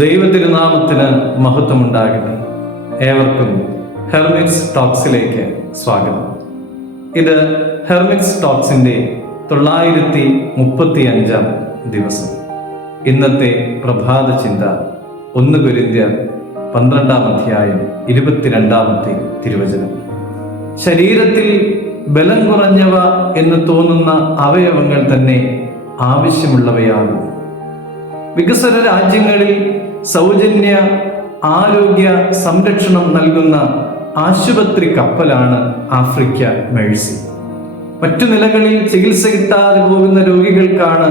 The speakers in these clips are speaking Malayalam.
ദൈവതിരുനാമത്തിന് മഹത്വമുണ്ടാകട്ടെ. ഏവർക്കും ഹെർമിറ്റ്സ് ടോക്സിലേക്ക് സ്വാഗതം. ഇത് ഹെർമിറ്റ്സ് ടോക്സിന്റെ 935 ദിവസം. ഇന്നത്തെ പ്രഭാത ചിന്ത 1 കൊരിന്ത്യർ 12 22 തിരുവചനം. ശരീരത്തിൽ ബലം കുറഞ്ഞവ എന്ന് തോന്നുന്ന അവയവങ്ങൾ തന്നെ ആവശ്യമുള്ളവയാകും. വികസന രാജ്യങ്ങളിൽ സൗജന്യ ആരോഗ്യ സംരക്ഷണം നൽകുന്ന ആശുപത്രി കപ്പലാണ് ആഫ്രിക്ക മേഴ്സി. മറ്റു നിലകളിൽ ചികിത്സ കിട്ടാതെ പോകുന്ന രോഗികൾക്കാണ്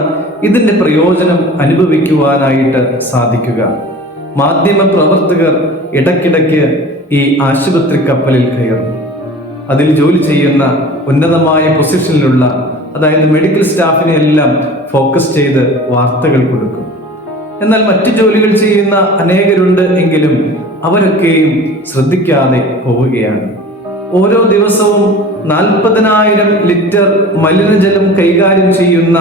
ഇതിന്റെ പ്രയോജനം അനുഭവിക്കുവാനായിട്ട് സാധിക്കുക. മാധ്യമ പ്രവർത്തകർ ഇടയ്ക്കിടയ്ക്ക് ഈ ആശുപത്രി കപ്പലിൽ കയറും. അതിൽ ജോലി ചെയ്യുന്ന ഉന്നതമായ പൊസിഷനിലുള്ള, അതായത് മെഡിക്കൽ സ്റ്റാഫിനെ എല്ലാം ഫോക്കസ് ചെയ്ത് വാർത്തകൾ കൊടുക്കും. എന്നാൽ മറ്റു ജോലികൾ ചെയ്യുന്ന അനേകരുണ്ട് എങ്കിലും അവരൊക്കെയും ശ്രദ്ധിക്കാതെ പോവുകയാണ്. ഓരോ ദിവസവും 40,000 ലിറ്റർ മലിനജലം കൈകാര്യം ചെയ്യുന്ന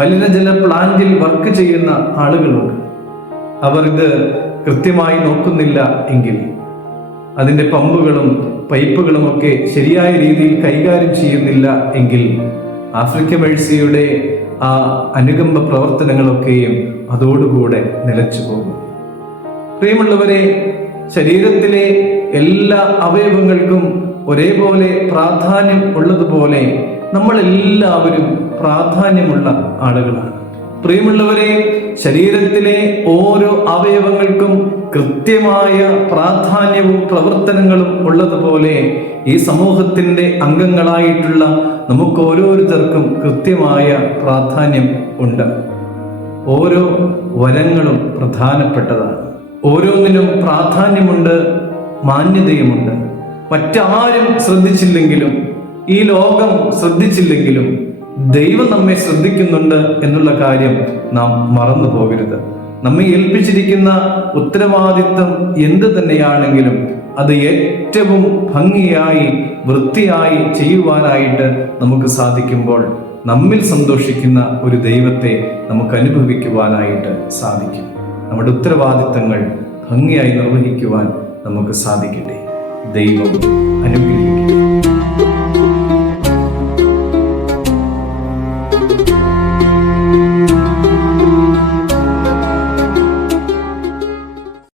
മലിനജല പ്ലാന്റിൽ വർക്ക് ചെയ്യുന്ന ആളുകളുണ്ട്. അവർ ഇത് കൃത്യമായി നോക്കുന്നില്ല എങ്കിൽ, അതിൻ്റെ പമ്പുകളും പൈപ്പുകളും ഒക്കെ ശരിയായ രീതിയിൽ കൈകാര്യം ചെയ്യുന്നില്ല എങ്കിൽ ആഫ്രിക്ക മേഴ്സിയുടെ ആ അനുകമ്പ പ്രവർത്തനങ്ങളൊക്കെയും അതോടുകൂടെ നിലച്ചു പോകും. പ്രിയമുള്ളവരെ, ശരീരത്തിലെ എല്ലാ അവയവങ്ങൾക്കും ഒരേപോലെ പ്രാധാന്യം ഉള്ളതുപോലെ നമ്മളെല്ലാവരും പ്രാധാന്യമുള്ള ആളുകളാണ്. പ്രിയമുള്ളവരെ, ശരീരത്തിലെ ഓരോ അവയവങ്ങൾക്കും കൃത്യമായ പ്രാധാന്യവും പ്രവർത്തനങ്ങളും ഉള്ളതുപോലെ ഈ സമൂഹത്തിന്റെ അംഗങ്ങളായിട്ടുള്ള നമുക്ക് ഓരോരുത്തർക്കും കൃത്യമായ പ്രാധാന്യം ഉണ്ട്. ഓരോ വരങ്ങളും പ്രധാനപ്പെട്ടതാണ്. ഓരോന്നിനും പ്രാധാന്യമുണ്ട്, മാന്യതയുമുണ്ട്. മറ്റാരും ശ്രദ്ധിച്ചില്ലെങ്കിലും, ഈ ലോകം ശ്രദ്ധിച്ചില്ലെങ്കിലും ദൈവം നമ്മെ ശ്രദ്ധിക്കുന്നുണ്ട് എന്നുള്ള കാര്യം നാം മറന്നു പോകരുത്. നമ്മെ ഏൽപ്പിച്ചിരിക്കുന്ന ഉത്തരവാദിത്വം എന്ത് തന്നെയാണെങ്കിലും അത് ഏറ്റവും ഭംഗിയായി വൃത്തിയായി ചെയ്യുവാനായിട്ട് നമുക്ക് സാധിക്കുമ്പോൾ നമ്മിൽ സന്തോഷിക്കുന്ന ഒരു ദൈവത്തെ നമുക്ക് അനുഭവിക്കുവാനായിട്ട് സാധിക്കും. നമ്മുടെ ഉത്തരവാദിത്തങ്ങൾ ഭംഗിയായി നിർവഹിക്കുവാൻ നമുക്ക് സാധിക്കട്ടെ. ദൈവം അനുഗ്രഹിക്കട്ടെ.